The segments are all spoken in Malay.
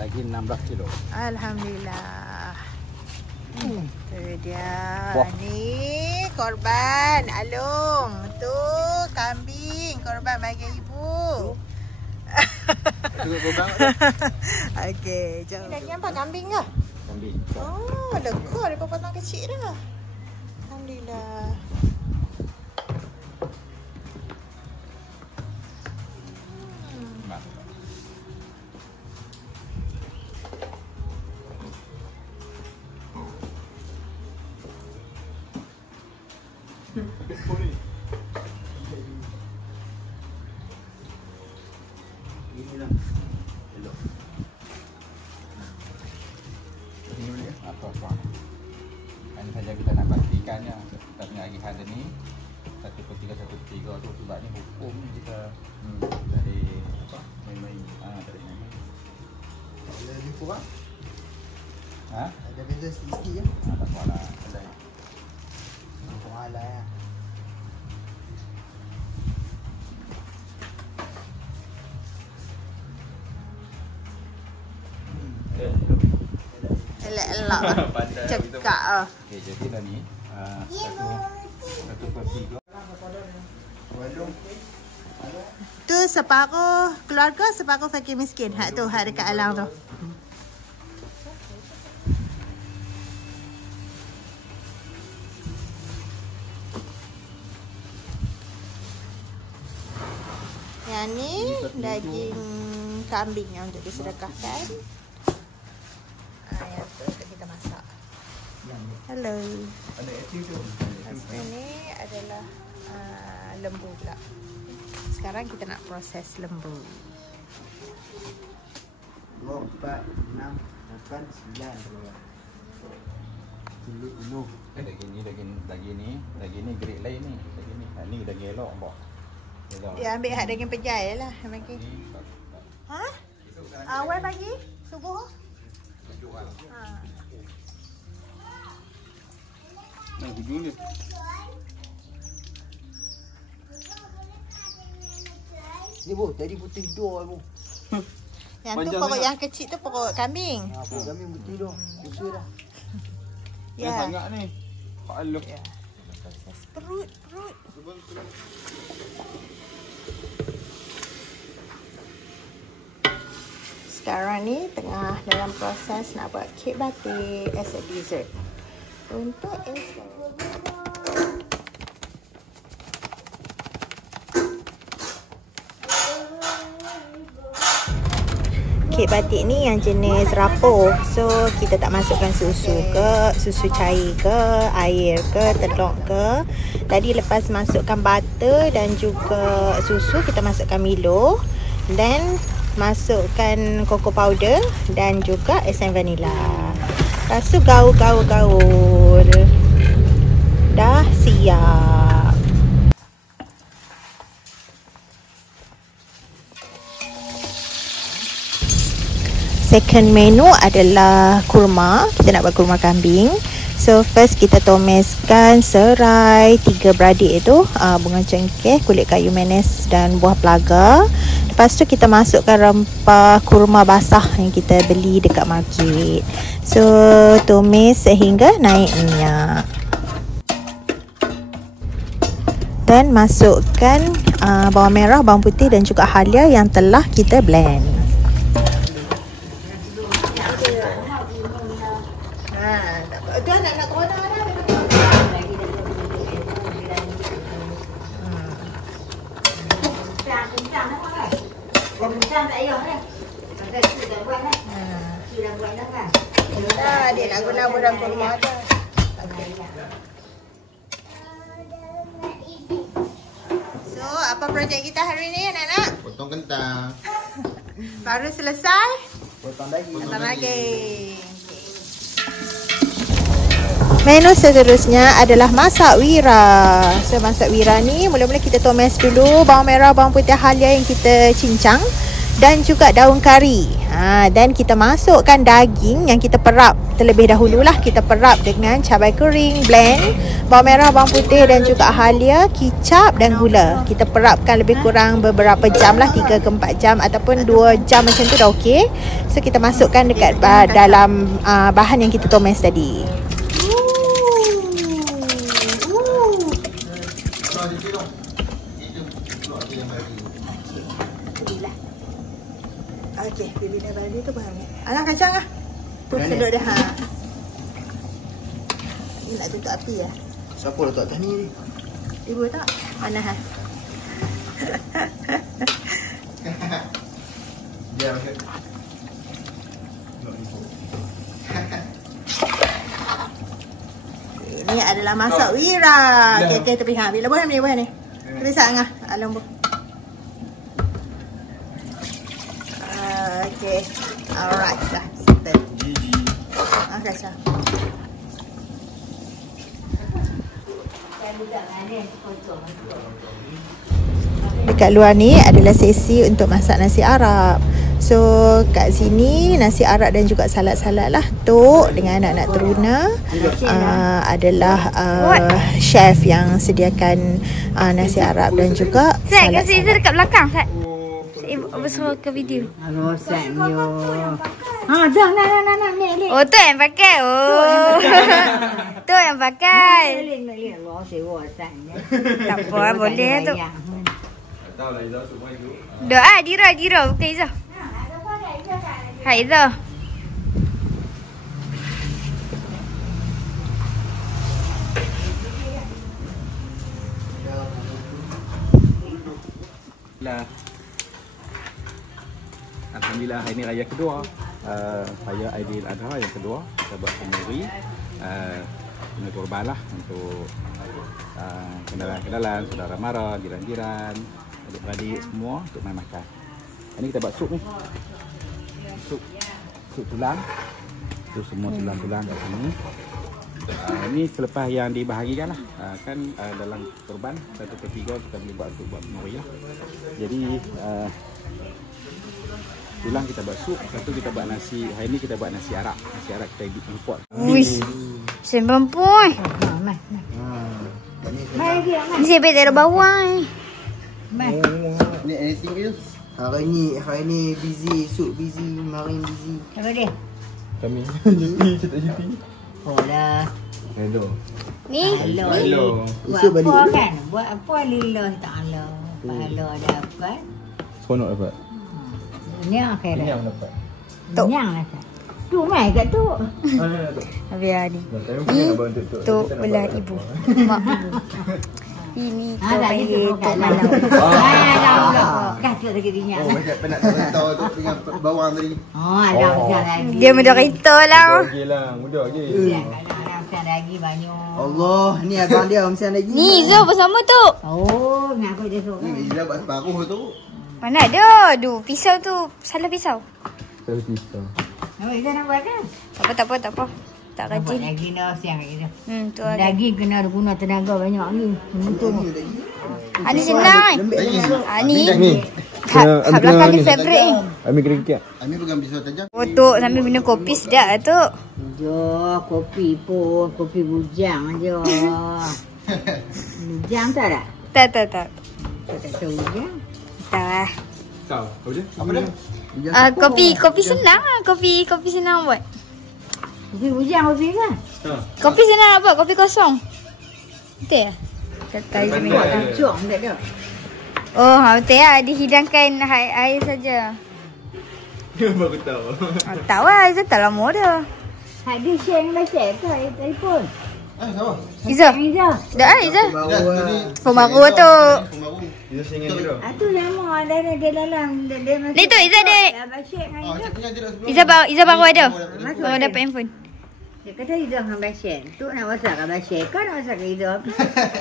daging 16 kilo. Alhamdulillah. Tu dia. Ni korban Alung. Tu kambing korban bagi ibu. Okey, jom. Ini daging apa? Kambing ke? Kambing. Oh, lekor dia potong kecil dah. Alhamdulillah. Inilah. Elok. Ini boleh apa-apa. Hanya saja kita nak pastikannya kita punya agihan ni 1/3 tu sebab ni hukum kita dari apa? Main-main. Dari main-main. Ada lebih kurang? Ada beza sikit je. Tak apalah. Ada. Malah ya. Elok-elok cekak ah. Okey, jadi dah ni 1/3. Tu separuh keluarga, separuh fakir miskin. Hak tu, hak dekat alang tu. Yang ni daging kambing yang untuk disedekahkan. Yang tu untuk kita masak. Hello. Ada acing tu. Ini adalah lembu pula. Sekarang kita nak proses lembu. 2, 4, 6, 8, 9 penuh. Daging ni grade lain ni. Daging ni. Ni daging elok mbak. Dia ambil hak daging pejai lah. Ha? Awal pagi? Subuh? Nah, hujung dia. Ni bu, tadi putih dua bu. Yang tu pokok yang kecil tu pokok kambing. Pokok kambing putih dah. Usul dah. Ya. Sangat ni. Halus. Ya. Proses perut. Sekarang ni tengah dalam proses nak buat kek batik as a dessert. Untuk kek batik ni yang jenis rapuh. So kita tak masukkan susu ke, susu cair ke, air ke, telur ke. Tadi lepas masukkan butter dan juga susu, kita masukkan Milo. Then masukkan cocoa powder dan juga esen vanilla. Lepas tu gaul. Dah siap. Second menu adalah kurma. Kita nak buat kurma kambing. So first kita tomeskan serai 3 beradik itu, bunga cengkeh, kulit kayu manis dan buah pelaga. Lepas tu kita masukkan rempah kurma basah yang kita beli dekat market. So tumis sehingga naik minyak. Dan masukkan bawang merah, bawang putih dan juga halia yang telah kita blend. Dia nak guna budak kurma dah. So, apa projek kita hari ni anak-anak? Potong kentang. Baru selesai? Potong daging. Potong daging. Menu seterusnya adalah masak wira. So, masak wira ni mula-mula kita tumis dulu bawang merah, bawang putih halia yang kita cincang dan juga daun kari. Dan kita masukkan daging yang kita perap terlebih dahululah. Kita perap dengan cabai kering, blend, bawang merah, bawang putih dan juga halia, kicap dan gula. Kita perapkan lebih kurang beberapa jam lah, 3 ke 4 jam ataupun 2 jam macam tu dah okey. So kita masukkan dekat dalam bahan yang kita tumis tadi. Okey, baby dah balik tu bahan ni. Alah kacang ah. Tu sedut dah. Ni nak tutup api ya. Siapa letak atas ni? Ibu tak? Mana ha? Dia masak. Ini adalah masak Wira. Okey, tepi ha. Bila buah ni? Tepi sak ngah. Along bu. Okay, alright dah. Settle. Kacang. Dekat luar ni adalah sesi untuk masak nasi Arab. So kat sini nasi Arab dan juga salad-salad lah. Tok dengan anak-anak teruna adalah chef yang sediakan nasi Arab dan juga Zat, kasi Izzah dekat belakang, Zat. Suruh ke video. Dah, nak, ni. Oh, tu yang pakai. Oh. Tu yang pakai. Tak apa, boleh tu. Dah, Dira, bukan Izzah. Hai, Izzah. Alhamdulillah, hari ni raya kedua. Saya Aidil Adha yang kedua. Kita buat kenduri. Kena korban lah untuk kenalan-kenalan, saudara mara, jiran-jiran, adik-beradik semua untuk main makan. Hari ni kita buat sup ni. Sup tulang. Itu semua tulang-tulang kat sini. Ini selepas yang dibahagikan lah. Kan dalam korban 1/3 kita boleh buat untuk buat kenduri lah. Jadi tulang kita buat sup, lepas tu kita buat nasi. Hari ni kita buat nasi Arab. Nasi Arab kita import. Uish. Sembampuai. Ni saya tak ada bawang. Ni anything else? Hari ni busy, sup busy, marin busy. Apa dia? Kami cuti. Oh lah. Hello. Ni. Hello. Buat apa kan? Buat apa lillah ta'ala. Pahala dapat. Seronok dapat. Ni akhirat. Yang dapat. Yang dapat. Tu mai kat tu. Habis hari. Tok belah ibu. Mak ibu. Ini tok bayi tok malam. Dah tu lagi dia. Oh, macam penat tahu tu dengan bawang tadi. Oh, ada macam lagi. Dia mudah kereta lah. Okey lah, mudah je. Ada macam lagi banyak. Allah, ni abang dia macam lagi. Ni Izzah bersama tu. Oh, nak aku dia suruh. Ni dia buat separuh tu. Mana ada? Pisau tu. Salah pisau. Saya pisau. Oh, Izzah nak buat kan? Tak apa. Tak Buat rajin. lagi dah siang kat kita. Tu ada. Daging kena guna tenaga banyak ni. Untung. Ni senang ni. Ni. Hak belakang ni favorite ni. Ambil kerikit. Ami pegang pisau tajam. Oh Tok sambil minum kopi sedap lah Tok. Jo, kopi pun. Kopi bujang je. Bujang tak tak? Tak. Tak tahu bujang. Tak lah. Tahu. Apa dia? Kopi senang lah. Kopi senang buat. Kopi bujang kopi kan? Kopi senang nak buat. Kopi kosong. Betul lah. Kata Izzah minum. Kacung tak ada. Oh, betul lah. Dihidangkan air saja. Baru tahu. Tahu lah. Izzah tak lama dah. Ada share dengan share ke telefon? Siapa? Izzah. Izzah. Dah lah Izzah. Baru Baru tu. Dia singgah dia. Tu lama ada dia dalam dia masih. Ni tu Izzah dek. Abang share dengan Izzah. Saya punya je dah sebelum. Izzah baru ada. Baru dapat handphone. Dia kata Izzah dengan Abang share. Tu nak masak dengan Abang share kan nak masak dengan Izzah.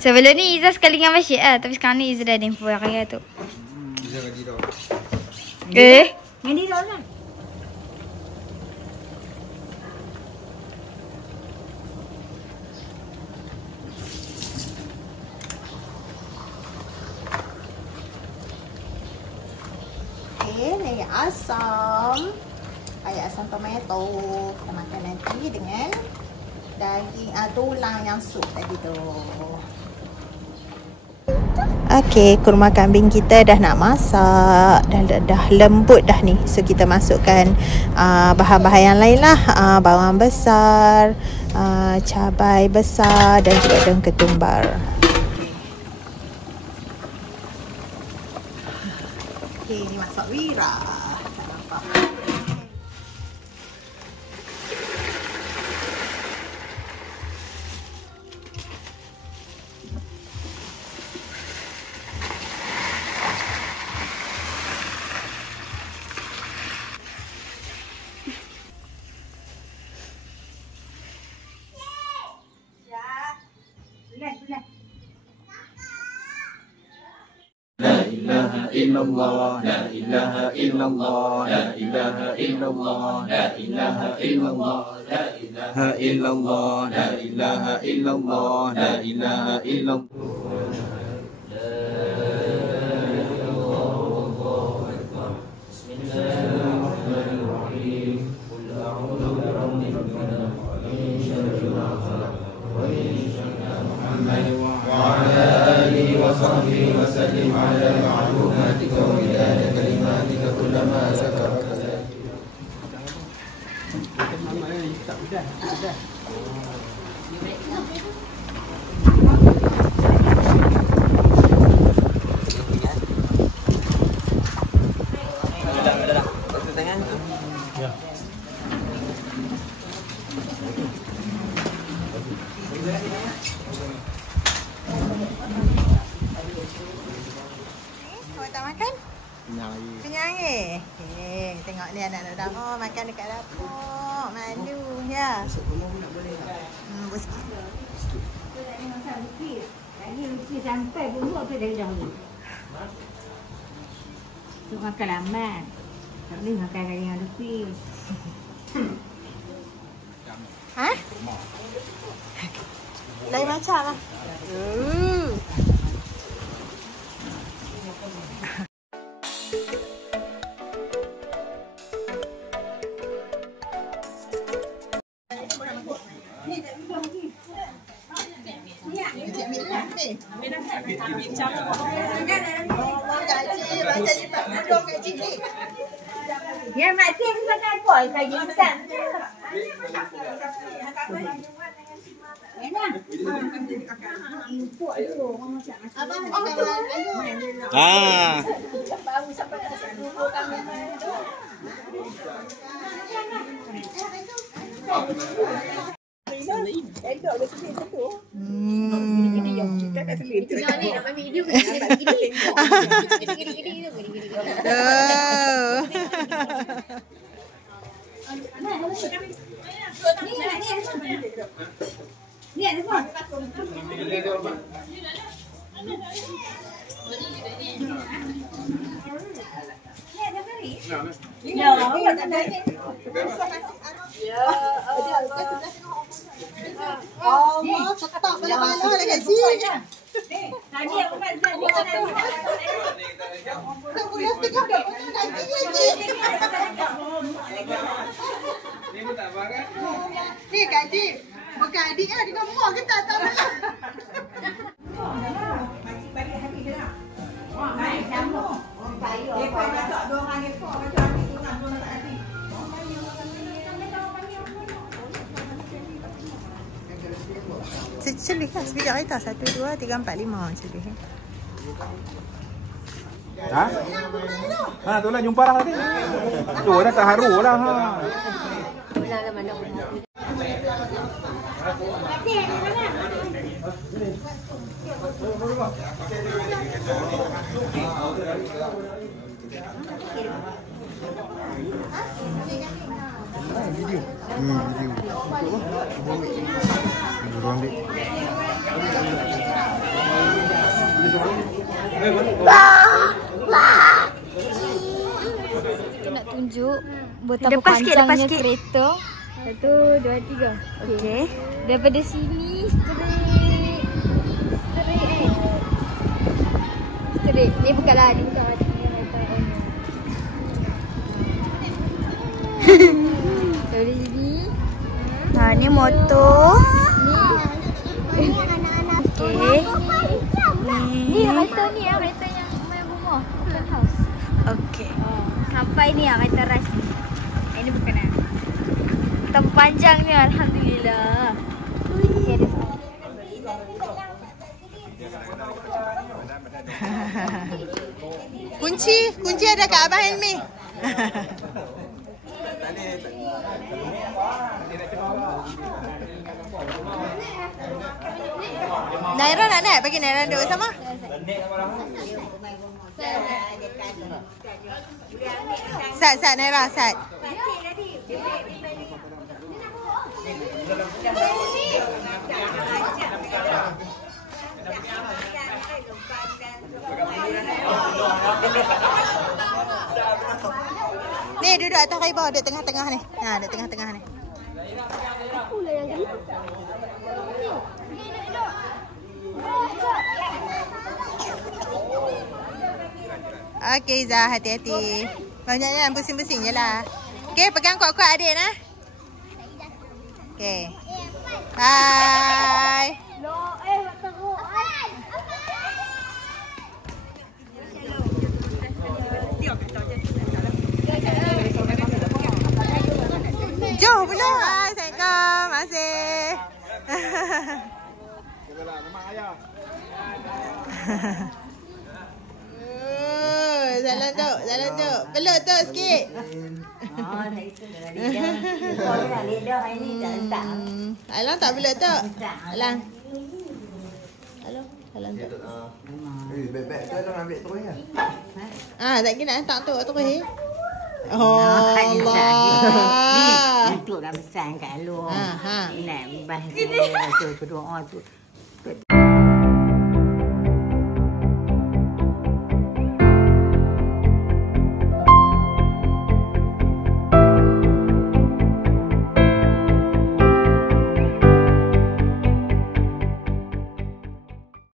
Sebelum ni Izzah sekali dengan Bashir lah. Tapi sekarang ni Izzah dah ada handphone raya tu. Bisa gaji dah. Dengan dia orang. Ni asam. Air asam tomato. Kita makan nanti dengan daging tulang yang sup tadi tu. Okey, kurma kambing kita dah nak masak. Dah lembut dah ni. So kita masukkan bahan-bahan yang lain lah. Bawang besar, cabai besar dan juga daun ketumbar. Okey, ni masak wira. Tak nampak. La ilaha illallah, la ilaha illallah, la ilaha illallah, la ilaha illallah, la ilaha illallah, la ilaha illallah, la ilaha illallah. وسلم على معلوماتك ومداد كلماتك كلما ذكرك ذلك. Kenyang eh? Okay, tengok ni anak-anak dapur makan dekat dapur. Malu ya. Masuk rumah pun nak boleh tak? Buat sikit. Tadi Lutfi sampai pun buat apa dari dahulu. Tu makan lambat. Tak boleh makan dengan Lutfi. Ha? Lain macam lah. Ya mak cik ni pakai apa? Saya hitam. Ni ada apa? Allah, cetak bala-bala dekat sini. Tadi aku nak jadi Dah boleh setengah dah potong daging lagi. Ni pun tak apa kan? Ni Kak Dik. Bukan adik lah, dengan mak ke tak tahu. Celih kan sebijak kereta 1, 2, 3, 4, 5 celih. Ha? Ha, tu lah jumpa lah tadi. Tu dah tak haru lah ha. Pulang lah mana pun. Video. Video. Ambil. Kita nak tunjuk betapa panjangnya kereta. 1, 2, 3. Okey. Daripada sini straight. Straight. Ni bukanlah, ni bukan macam ni. Dari sini. Ni motor. Ni anak-anak. Okey. Ni kereta ni ya, kereta yang main rumah. Bukan house. Okey. Sampai ni kereta rush ni. Ini bukan lah. Terpanjang ni alhamdulillah. Okey, ada semua. Kunci ada kat Abang Helmi. Naira nak naik? Bagi Naira duduk sama. Sat Naira, Sat. Ni duduk atas kayu bawah, duduk tengah-tengah ni. Ha, duduk tengah-tengah ni. Okey Izzah, hati-hati. Banyak-banyak pusing-pusing je lah. Okey, pegang kuat-kuat adik nah. Okey. Bye. Jauh pula. Assalamualaikum. Masih. Jalan tu. Peluk tu sikit. Alang tak peluk tu. Alang tu. Beg-beg tu Alang ambil terus ya. Tak kena hantar tu terus. Oh Allah. Ni untuk nak pesan kat lu. Nak bahas tu berdoa tu.